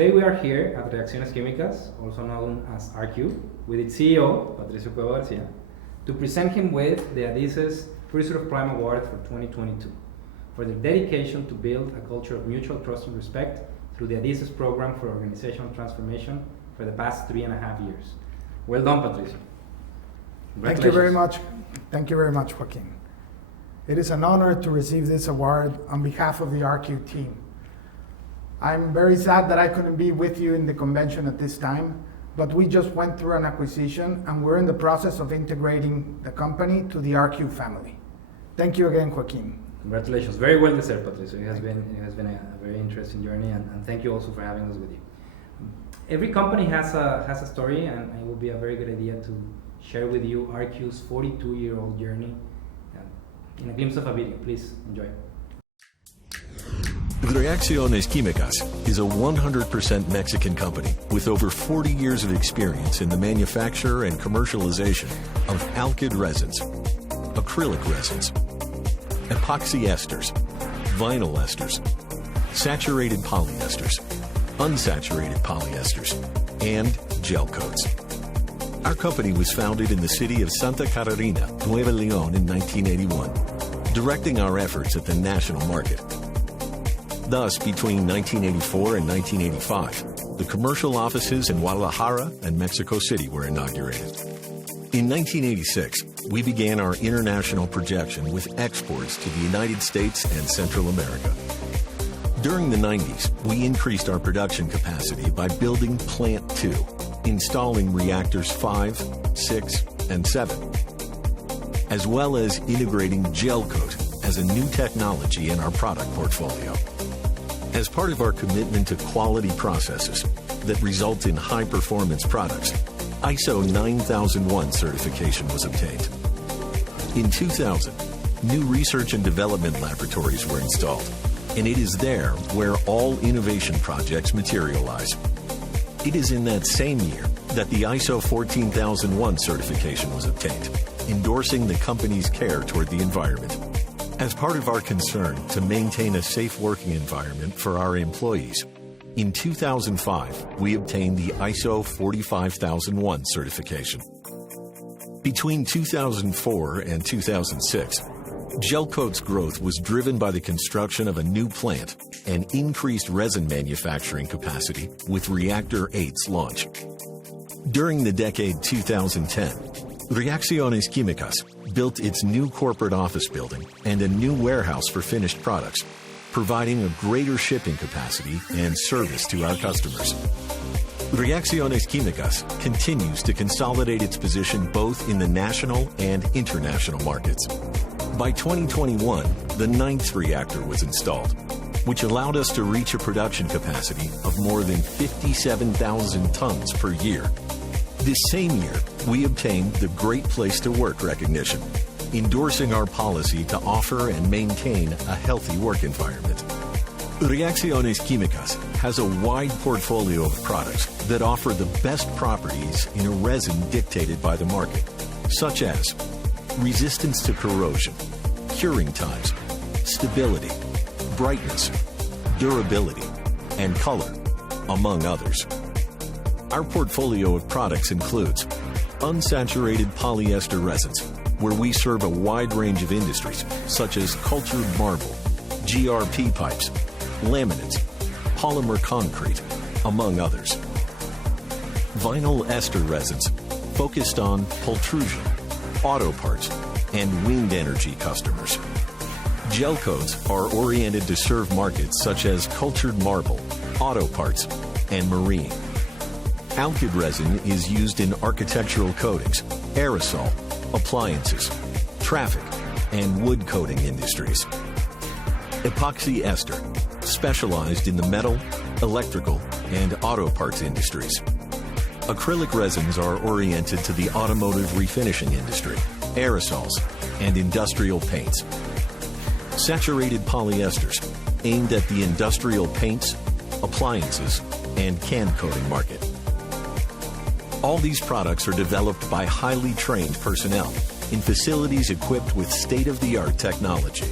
Today we are here at Reacciones Químicas, also known as RQ, with its CEO, Patricio Cueva Garcia, to present him with the Adhesives Pursuit of Prime Award for 2022 for their dedication to build a culture of mutual trust and respect through the Adhesives program for organizational transformation for the past 3.5 years. Well done, Patricio. Thank you very much. Thank you very much, Joaquin. It is an honor to receive this award on behalf of the RQ team. I'm very sad that I couldn't be with you in the convention at this time, but we just went through an acquisition and we're in the process of integrating the company to the RQ family. Thank you again, Joaquin. Congratulations. Very well deserved, Patricio. It has been a very interesting journey, and thank you also for having us with you. Every company has a story, and it will be a very good idea to share with you RQ's 42-year-old journey in a glimpse of a video. Please enjoy. Reacciones Químicas is a 100% Mexican company with over 40 years of experience in the manufacture and commercialization of alkyd resins, acrylic resins, epoxy esters, vinyl esters, saturated polyesters, unsaturated polyesters, and gel coats. Our company was founded in the city of Santa Catarina, Nuevo León in 1981, directing our efforts at the national market. Thus, between 1984 and 1985, the commercial offices in Guadalajara and Mexico City were inaugurated. In 1986, we began our international projection with exports to the United States and Central America. During the 90s, we increased our production capacity by building Plant 2, installing reactors 5, 6, and 7, as well as integrating gel coat as a new technology in our product portfolio. As part of our commitment to quality processes that result in high-performance products, ISO 9001 certification was obtained. In 2000, new research and development laboratories were installed, and it is there where all innovation projects materialize. It is in that same year that the ISO 14001 certification was obtained, endorsing the company's care toward the environment. As part of our concern to maintain a safe working environment for our employees, in 2005, we obtained the ISO 45001 certification. Between 2004 and 2006, Gelcoat's growth was driven by the construction of a new plant and increased resin manufacturing capacity with Reactor 8's launch. During the decade 2010, Reacciones Químicas built its new corporate office building and a new warehouse for finished products, providing a greater shipping capacity and service to our customers. Reacciones Químicas continues to consolidate its position both in the national and international markets. By 2021, the 9th reactor was installed, which allowed us to reach a production capacity of more than 57,000 tons per year. This same year, we obtained the Great Place to Work recognition, endorsing our policy to offer and maintain a healthy work environment. Reacciones Químicas has a wide portfolio of products that offer the best properties in a resin dictated by the market, such as resistance to corrosion, curing times, stability, brightness, durability, and color, among others. Our portfolio of products includes unsaturated polyester resins, where we serve a wide range of industries, such as cultured marble, GRP pipes, laminates, polymer concrete, among others. Vinyl ester resins, focused on pultrusion, auto parts, and wind energy customers. Gel coats are oriented to serve markets such as cultured marble, auto parts, and marine. Alkyd resin is used in architectural coatings, aerosol, appliances, traffic, and wood coating industries. Epoxy ester, specialized in the metal, electrical, and auto parts industries. Acrylic resins are oriented to the automotive refinishing industry, aerosols, and industrial paints. Saturated polyesters, aimed at the industrial paints, appliances, and can coating market. All these products are developed by highly trained personnel in facilities equipped with state-of-the-art technology.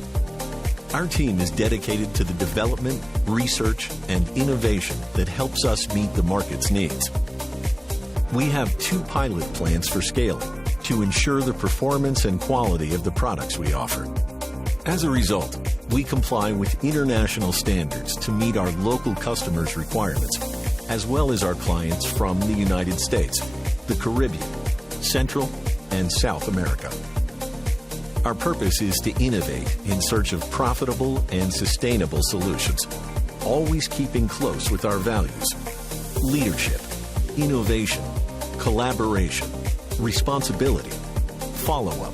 Our team is dedicated to the development, research, and innovation that helps us meet the market's needs. We have 2 pilot plants for scaling to ensure the performance and quality of the products we offer. As a result, we comply with international standards to meet our local customers' requirements, as well as our clients from the United States, the Caribbean, Central, and South America. Our purpose is to innovate in search of profitable and sustainable solutions, always keeping close with our values: leadership, innovation, collaboration, responsibility, follow-up,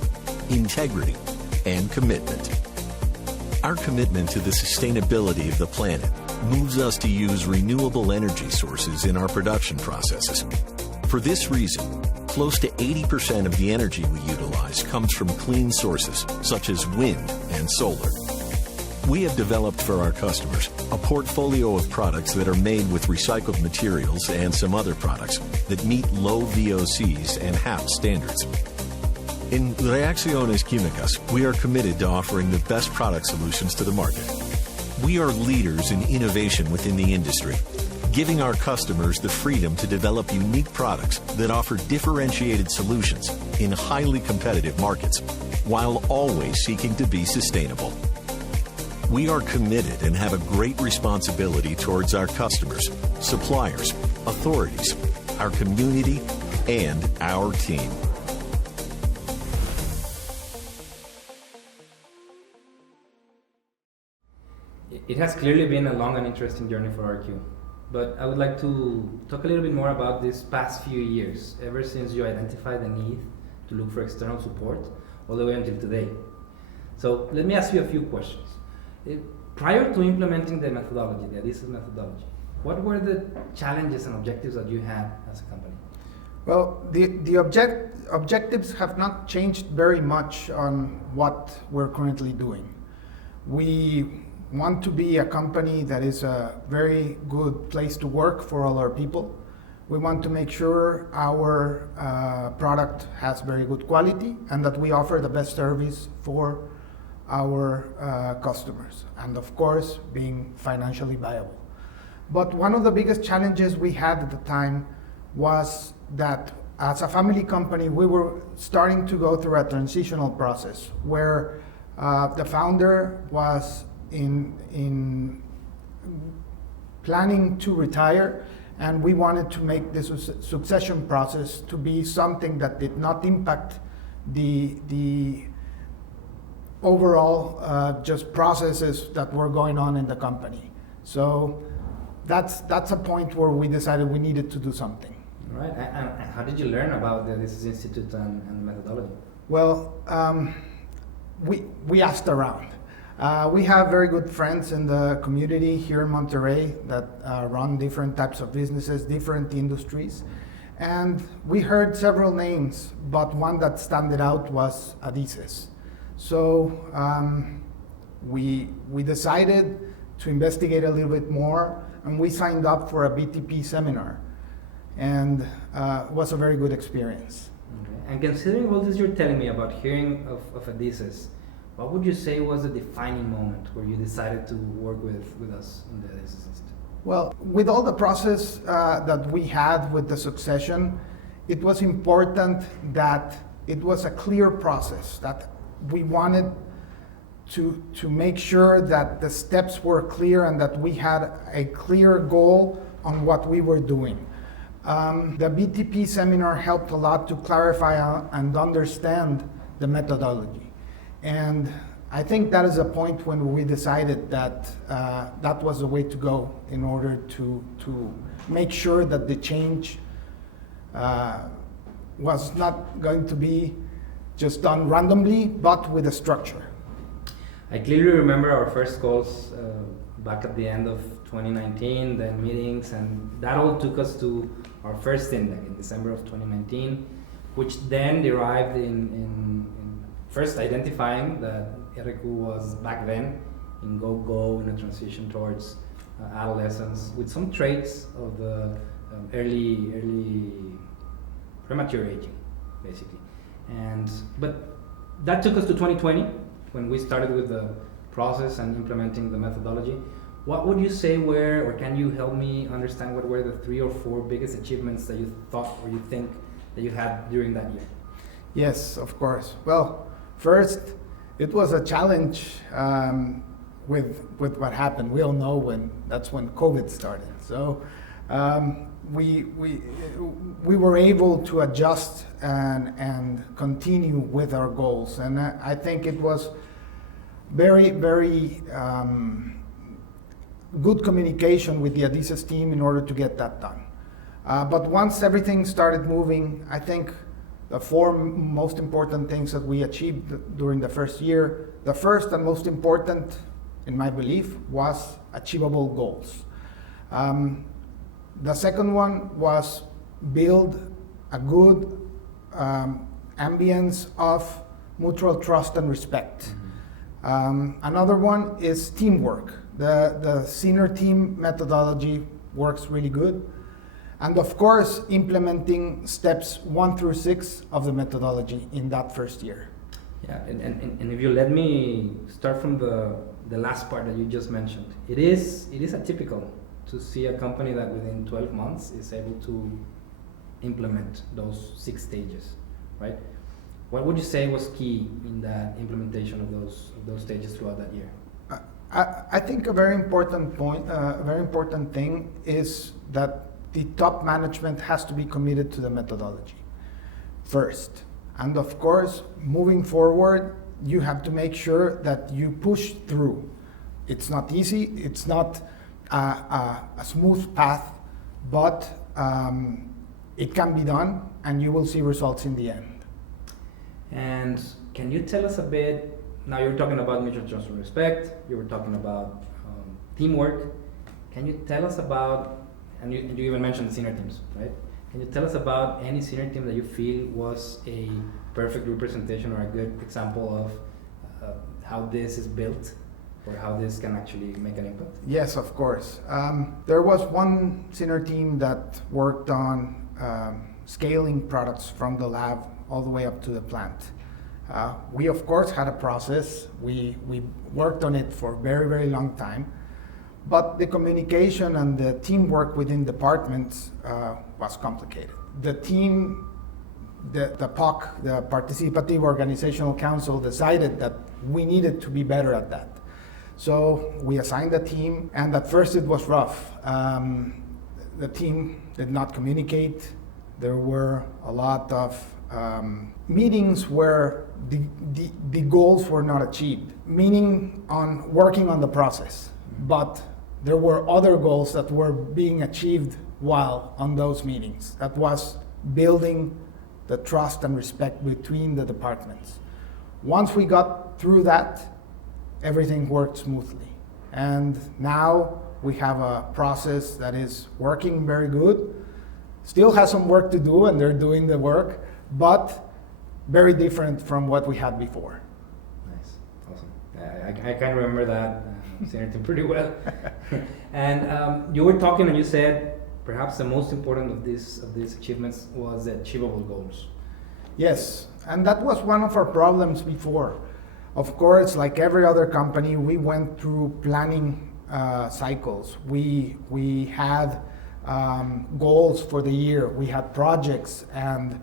integrity, and commitment. Our commitment to the sustainability of the planet moves us to use renewable energy sources in our production processes. For this reason, close to 80% of the energy we utilize comes from clean sources, such as wind and solar. We have developed for our customers a portfolio of products that are made with recycled materials and some other products that meet low VOCs and HAP standards. In Reacciones Químicas, we are committed to offering the best product solutions to the market. We are leaders in innovation within the industry, giving our customers the freedom to develop unique products that offer differentiated solutions in highly competitive markets, while always seeking to be sustainable. We are committed and have a great responsibility towards our customers, suppliers, authorities, our community, and our team. It has clearly been a long and interesting journey for RQ, but I would like to talk a little bit more about these past few years, ever since you identified the need to look for external support, all the way until today. So let me ask you a few questions. Prior to implementing the methodology, the adhesive methodology, what were the challenges and objectives that you had as a company? Well, the objectives have not changed very much on what we're currently doing. We want to be a company that is a very good place to work for all our people. We want to make sure our product has very good quality and that we offer the best service for our customers, and of course being financially viable. But one of the biggest challenges we had at the time was that as a family company we were starting to go through a transitional process where the founder was in planning to retire, and we wanted to make this succession process to be something that did not impact the overall just processes that were going on in the company. So that's a point where we decided we needed to do something. All right, and how did you learn about the Adhesives Institute and the methodology? Well, we asked around. We have very good friends in the community here in Monterrey that run different types of businesses, different industries. And we heard several names, but one that stood out was Adhesives. So we decided to investigate a little bit more, and we signed up for a BTP seminar. And it was a very good experience. Okay. And considering all this you're telling me about hearing of Adhesives, what would you say was the defining moment where you decided to work with us in the Adhesives Institute? Well, with all the process that we had with the succession, it was important that it was a clear process, that we wanted to make sure that the steps were clear and that we had a clear goal on what we were doing. The BTP seminar helped a lot to clarify and understand the methodology. And I think that is a point when we decided that that was the way to go in order to make sure that the change was not going to be just done randomly, but with a structure. I clearly remember our first calls back at the end of 2019, then meetings, and that all took us to our first INDEC in December of 2019, which then derived in first identifying that RQ was back then in go in a transition towards adolescence with some traits of the early premature aging, basically. But that took us to 2020 when we started with the process and implementing the methodology. What would you say were, or can you help me understand what were the 3 or 4 biggest achievements that you thought or you think that you had during that year? Yes, of course. Well, first, it was a challenge with what happened. We all know that's when COVID started. So we were able to adjust and continue with our goals, and I think it was very, very good communication with the Adidas team in order to get that done. But once everything started moving, I think the 4 most important things that we achieved during the first year, the first and most important, in my belief, was achievable goals. The second one was build a good ambience of mutual trust and respect. Another one is teamwork. The senior team methodology works really good. And of course, implementing steps 1 through 6 of the methodology in that first year. Yeah, and if you let me start from the last part that you just mentioned, it is atypical to see a company that within 12 months is able to implement those 6 stages, right? What would you say was key in that implementation of those stages throughout that year? I think a very important point, a very important thing is that the top management has to be committed to the methodology first. And of course, moving forward, you have to make sure that you push through. It's not easy, it's not a smooth path, but it can be done and you will see results in the end. And can you tell us a bit, now you're talking about mutual trust and respect, you were talking about teamwork. Can you tell us about, and you even mentioned the senior teams, right? Can you tell us about any senior team that you feel was a perfect representation or a good example of how this is built or how this can actually make an impact? Yes, of course. There was one senior team that worked on scaling products from the lab all the way up to the plant. We of course had a process. We worked on it for a very, very long time, but the communication and the teamwork within departments was complicated. The team, the POC, the Participative Organizational Council, decided that we needed to be better at that. So we assigned a team, and at first it was rough. The team did not communicate. There were a lot of meetings where the goals were not achieved, meaning on working on the process. But there were other goals that were being achieved while on those meetings. That was building the trust and respect between the departments. Once we got through that, everything worked smoothly. And now we have a process that is working very good. Still has some work to do, and they're doing the work, but very different from what we had before. Nice, awesome. I can remember that senior team pretty well. And you were talking and you said perhaps the most important of these achievements was the achievable goals. Yes, and that was one of our problems before. Of course, like every other company, we went through planning cycles. We had goals for the year. We had projects, and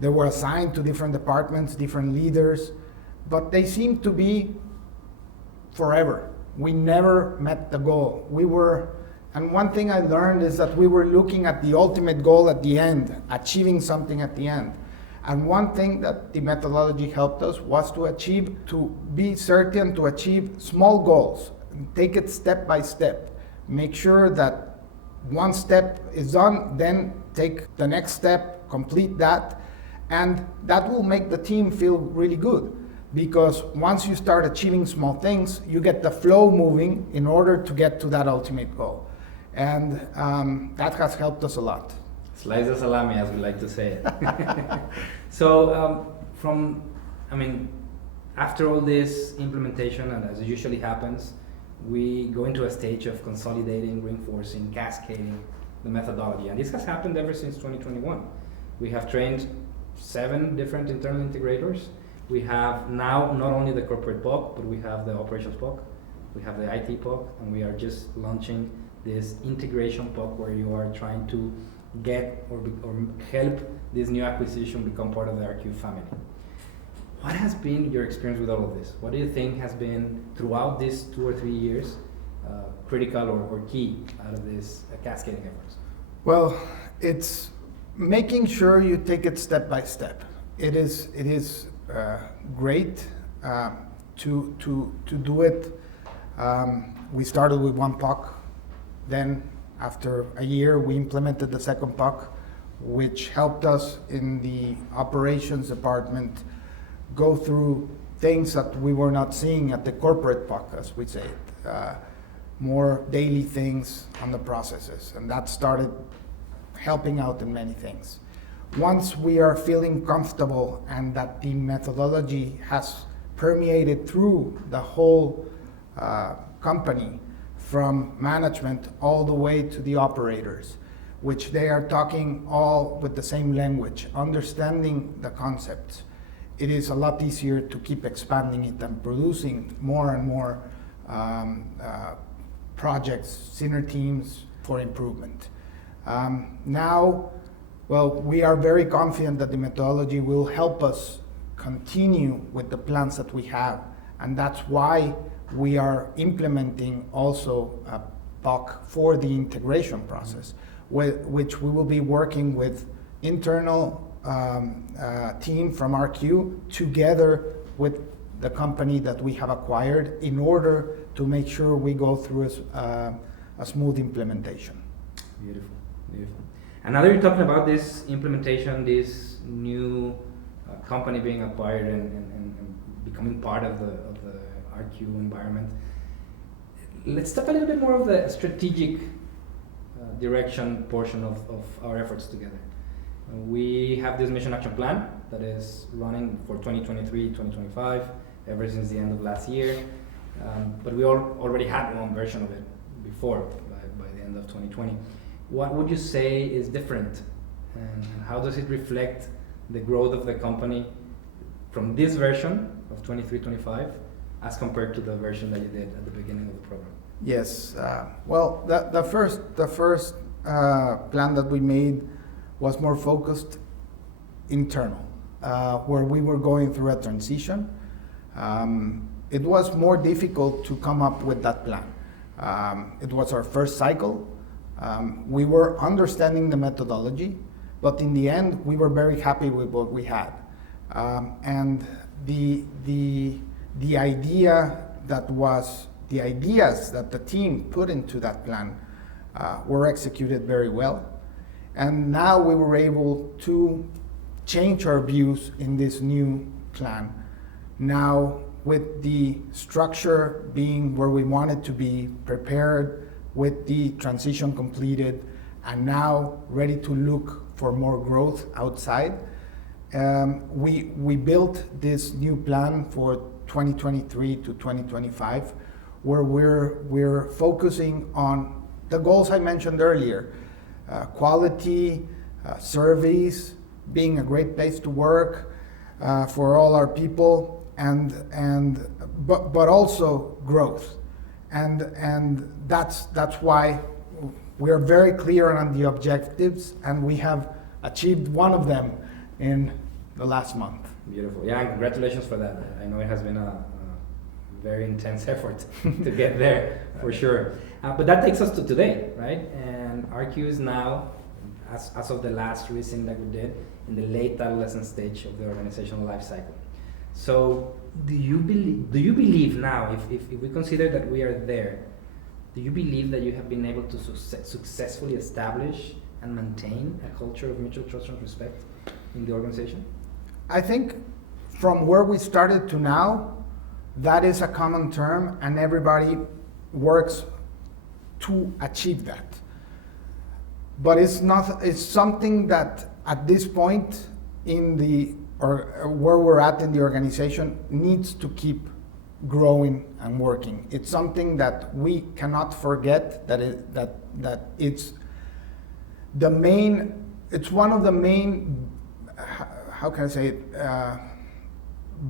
they were assigned to different departments, different leaders, but they seemed to be forever. We never met the goal. And one thing I learned is that we were looking at the ultimate goal at the end, achieving something at the end. And one thing that the methodology helped us was to be certain to achieve small goals, take it step by step, make sure that one step is done, then take the next step, complete that, and that will make the team feel really good. Because once you start achieving small things, you get the flow moving in order to get to that ultimate goal. And that has helped us a lot. Slice the salami, as we like to say it. So, after all this implementation, and as it usually happens, we go into a stage of consolidating, reinforcing, cascading the methodology. And this has happened ever since 2021. We have trained 7 different internal integrators. We have now not only the corporate POC, but we have the operations POC. we have the IT POC, and we are just launching this integration POC where you are trying to get or help this new acquisition become part of the RQ family. What has been your experience with all of this? What do you think has been, throughout these 2 or 3 years, critical or key out of this cascading efforts? Well, it's making sure you take it step by step. It is great to do it. We started with one POC, then after a year we implemented the second POC, which helped us in the operations department go through things that we were not seeing at the corporate POC, as we say it. More daily things on the processes, and that started helping out in many things. Once we are feeling comfortable and that the methodology has permeated through the whole company, from management all the way to the operators, which they are talking all with the same language, understanding the concepts, it is a lot easier to keep expanding it and producing more and more projects, senior teams for improvement. Now, well, we are very confident that the methodology will help us continue with the plans that we have, and that's why we are implementing also a POC for the integration process, which we will be working with internal team from RQ together with the company that we have acquired in order to make sure we go through a smooth implementation. Beautiful, beautiful. And now that you're talking about this implementation, this new company being acquired and becoming part of the RQ environment, let's talk a little bit more of the strategic direction portion of our efforts together. We have this mission action plan that is running for 2023, 2025, ever since the end of last year. But we already had one version of it before, by the end of 2020. What would you say is different, and how does it reflect the growth of the company from this version of 23-25 as compared to the version that you did at the beginning of the program? Yes, well, the first plan that we made was more focused internal, where we were going through a transition. It was more difficult to come up with that plan. It was our first cycle. We were understanding the methodology, but in the end, we were very happy with what we had. And the ideas that the team put into that plan were executed very well. And now we were able to change our views in this new plan. Now, with the structure being where we want it to be, prepared with the transition completed, and now ready to look for more growth outside, we built this new plan for 2023 to 2025, where we're focusing on the goals I mentioned earlier: quality, service, being a great place to work for all our people, but also growth, and that's why we are very clear on the objectives, and we have achieved one of them in the last month. Beautiful. Yeah, and congratulations for that. I know it has been a very intense effort to get there, for sure. But that takes us to today, right? And RQ is now, as of the last releasing that we did, in the late adolescent stage of the organizational life cycle. So do you believe now, if we consider that we are there, do you believe that you have been able to successfully establish and maintain a culture of mutual trust and respect in the organization? I think from where we started to now, that is a common term, and everybody works to achieve that. But it's something that at this point where we're at in the organization needs to keep growing and working. It's something that we cannot forget, that it's one of the main, how can I say it,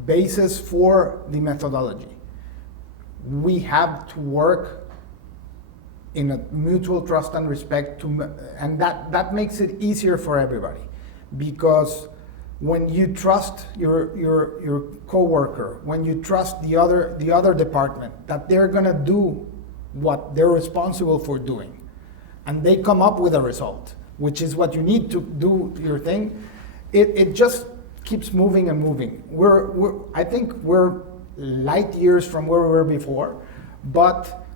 basis for the methodology. we have to work in a mutual trust and respect and that makes it easier for everybody, because when you trust your coworker, when you trust the other department that they're gonna do what they're responsible for doing, and they come up with a result, which is what you need to do your thing, it just keeps moving and moving. I think we're light years from where we were before, but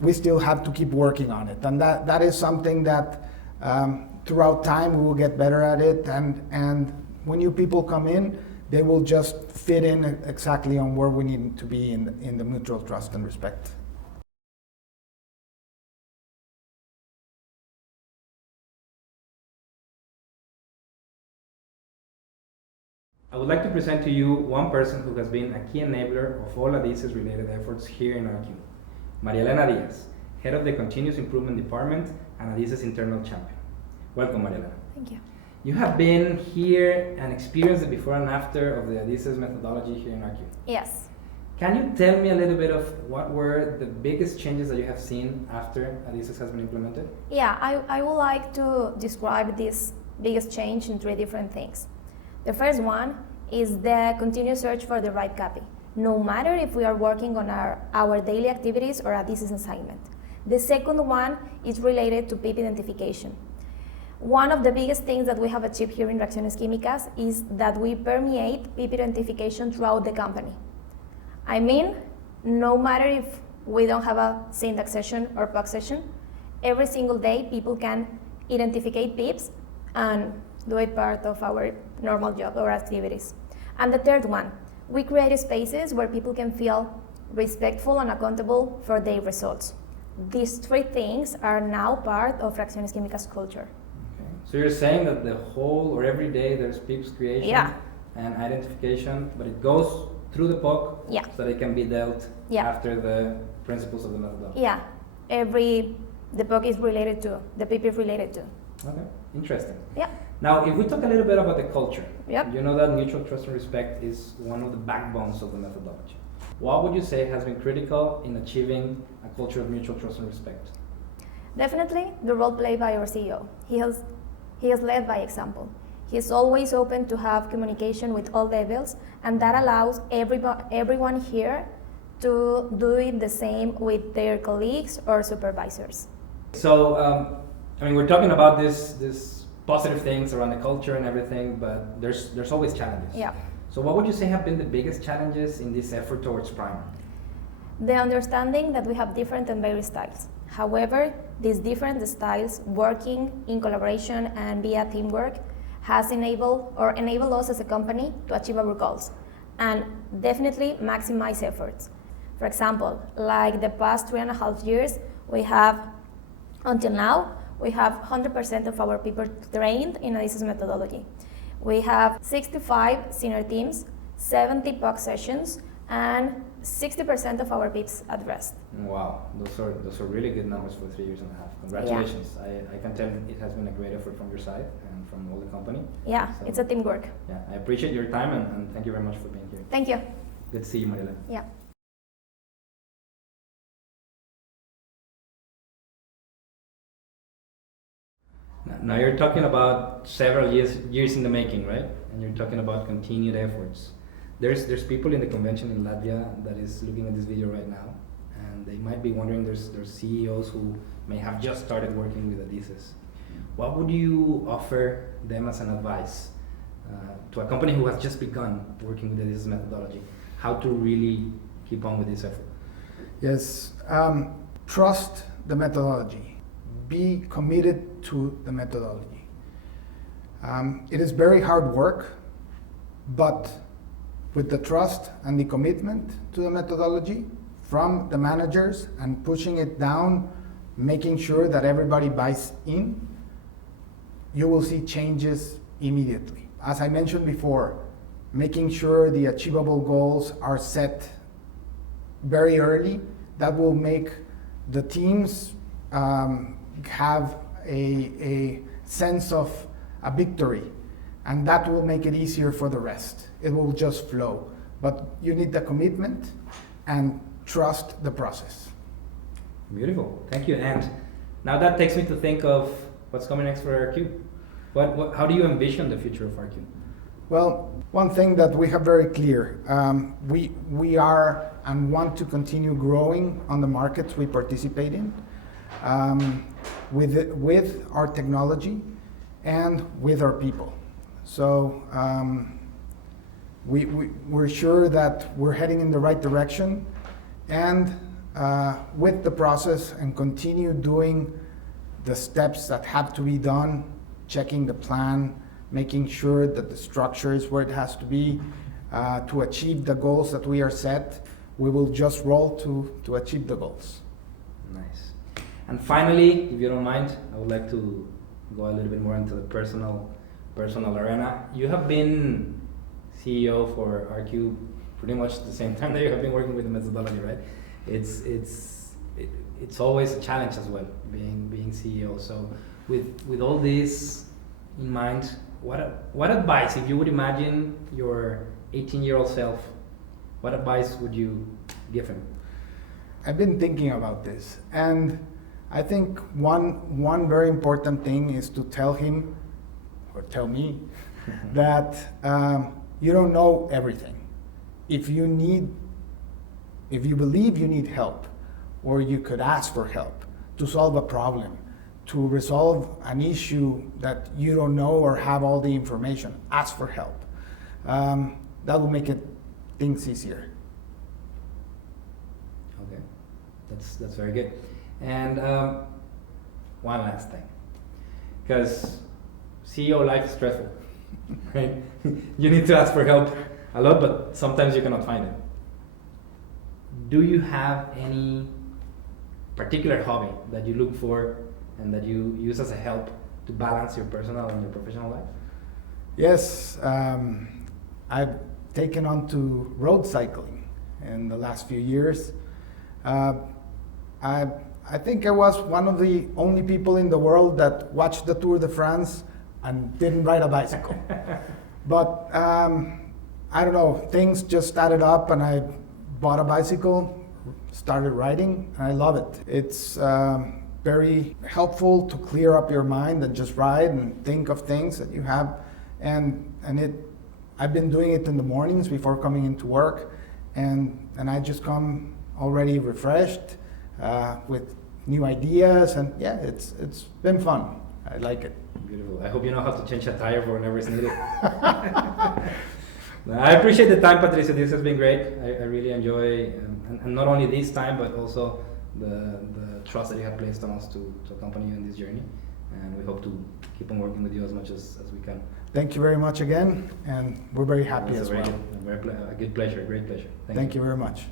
we still have to keep working on it, and that is something that throughout time we will get better at it, and when new people come in, they will just fit in exactly on where we need to be in the mutual trust and respect. I would like to present to you one person who has been a key enabler of all Adices related efforts here in RQ. Maria Elena Diaz, Head of the Continuous Improvement Department and Adices Internal Champion. Welcome, Maria Elena. Thank you. You have been here and experienced the before and after of the Adices methodology here in RQ. Yes. Can you tell me a little bit of what were the biggest changes that you have seen after Adices has been implemented? Yeah, I would like to describe this biggest change in 3 different things. The first one is the continuous search for the right copy, no matter if we are working on our daily activities or a Adices assignment. The second one is related to PIP identification. One of the biggest things that we have achieved here in Reacciones Químicas is that we permeate PIP identification throughout the company. I mean, no matter if we don't have a syntax session or POC session, every single day people can identify PIPs and do it part of our normal job or activities. And the third one, we create spaces where people can feel respectful and accountable for their results. These 3 things are now part of Reacciones Químicas culture. Okay. So you're saying that the whole or every day there's PIPs creation and identification, but it goes through the POC so that it can be dealt after the principles of the methodology. Yeah, the POC is related to, the PIP is related to. Okay, interesting. Yeah. Now, if we talk a little bit about the culture, Yep. you know that mutual trust and respect is one of the backbones of the methodology. What would you say has been critical in achieving a culture of mutual trust and respect? Definitely the role played by our CEO. He has led by example. He is always open to have communication with all levels, and that allows everyone here to do it the same with their colleagues or supervisors. So, we're talking about this positive things around the culture and everything, but there's always challenges. Yeah. So what would you say have been the biggest challenges in this effort towards Primer? The understanding that we have different and varied styles. However, these different styles working in collaboration and via teamwork has enabled us as a company to achieve our goals and definitely maximize efforts. For example, like the past 3.5 years, until now, we have 100% of our people trained in Adices methodology. We have 65 senior teams, 70 POC sessions, and 60% of our PIPs addressed. Wow, those are really good numbers for 3.5 years. Congratulations. I can tell it has been a great effort from your side and from all the company. Yeah, so, it's a teamwork. Yeah, I appreciate your time and thank you very much for being here. Thank you. Good to see you, Mariela. Yeah. Now you're talking about several years in the making, right? And you're talking about continued efforts. There's people in the convention in Latvia that is looking at this video right now, and they might be wondering, there's CEOs who may have just started working with Adices. What would you offer them as an advice to a company who has just begun working with the Adices methodology? How to really keep on with this effort? Yes, trust the methodology. Be committed to the methodology. It is very hard work, but with the trust and the commitment to the methodology from the managers and pushing it down, making sure that everybody buys in, you will see changes immediately. As I mentioned before, making sure the achievable goals are set very early, that will make the teams have a sense of a victory, and that will make it easier for the rest. It will just flow. But you need the commitment and trust the process. Beautiful, thank you. And now that takes me to think of what's coming next for RQ. How do you envision the future of RQ? Well, one thing that we have very clear, we are and want to continue growing on the markets we participate in, with our technology and with our people. So we're sure that we're heading in the right direction, and with the process and continue doing the steps that have to be done, checking the plan, making sure that the structure is where it has to be to achieve the goals that we are set. We will just roll to achieve the goals. Nice. And finally, if you don't mind, I would like to go a little bit more into the personal arena. You have been CEO for RQ pretty much the same time that you have been working with the methodology, right? It's always a challenge as well, being CEO. So with all this in mind, what advice, if you would imagine your 18-year-old self, what advice would you give him? I've been thinking about this, and I think one very important thing is to tell him, or tell me, that you don't know everything. If you believe you need help, or you could ask for help to solve a problem, to resolve an issue that you don't know or have all the information, ask for help. That will make things easier. Okay, that's very good. And one last thing, because CEO life is stressful, right? You need to ask for help a lot, but sometimes you cannot find it. Do you have any particular hobby that you look for and that you use as a help to balance your personal and your professional life? Yes, I've taken on to road cycling in the last few years. I think I was one of the only people in the world that watched the Tour de France and didn't ride a bicycle. But I don't know, things just added up and I bought a bicycle, started riding, and I love it. It's very helpful to clear up your mind and just ride and think of things that you have. I've been doing it in the mornings before coming into work, and I just come already refreshed with new ideas, and yeah, it's been fun. I like it. Beautiful. I hope you know how to change a tire for whenever it's needed. I appreciate the time, Patricio. This has been great. I really enjoy, and not only this time, but also the trust that you have placed on us to accompany you in this journey. And we hope to keep on working with you as much as we can. Thank you very much again, and we're very happy as well. A good pleasure, great pleasure. Thank you very much.